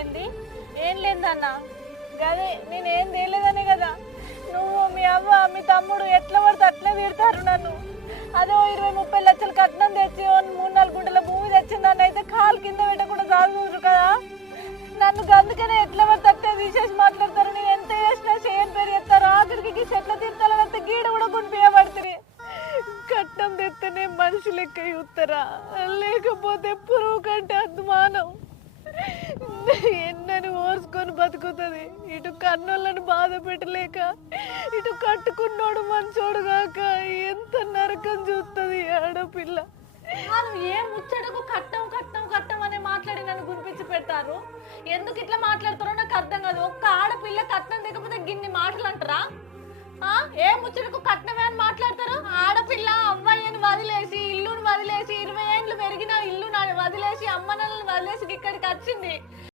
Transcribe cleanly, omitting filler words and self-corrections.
ఏంది ఏం లేదన్న గదే నేనేం తేలేదనే కదా నువ్వు మీ అవ్వ మీ తమ్ముడు ఎట్లా పడితే అట్లే తీరుతారు నన్ను. అదే 20-30 లక్షలు కట్నం తెచ్చి 3-4 గుంటల భూమి తెచ్చిందని అయితే కాలు కింద పెట్టకుండా సాగుతురు కదా. నన్ను అందుకనే ఎట్లా పడితే అట్లే తీసేసి మాట్లాడతారు. నేను ఎంత చేసినా చేయని పేరు చెప్తారు. ఆఖరికి చెట్ల తీర్థాలంటే గీడ కూడా కొనిపించబడుతుంది. కట్నం తెత్తనే మనిషి లెక్క చూస్తారా, లేకపోతే పురుగు కంటే అద్మానం. ఎన్నని ఓర్చుకొని బతుకుతుంది. ఇటు కన్నోళ్ళను బాధ పెట్టలేక, ఇటు కట్టుకున్నోడు మంచోడు కాక ఎంత నరకం చూస్తుంది ఆడపిల్ల. ఏ ముచ్చటకు కట్టం కట్టం కట్టం అనే మాట్లాడి నన్ను గురిపించి పెడతారు. ఎందుకు ఇట్లా మాట్లాడతారో నాకు అర్థం కాదు. ఒక్క ఆడపిల్ల కట్నం లేకపోతే గిన్ని మాటలు అంటారా? ఏ ముచ్చటకు కట్నమే అని మాట్లాడతారు. ఆడపిల్ల అవ్వయ్యని వదిలేసి ఇల్లును వదిలేసి 20 ఏళ్ళు పెరిగిన ఇల్లు వదిలేసి అమ్మనల్ని వదిలేసి ఇక్కడికి వచ్చింది.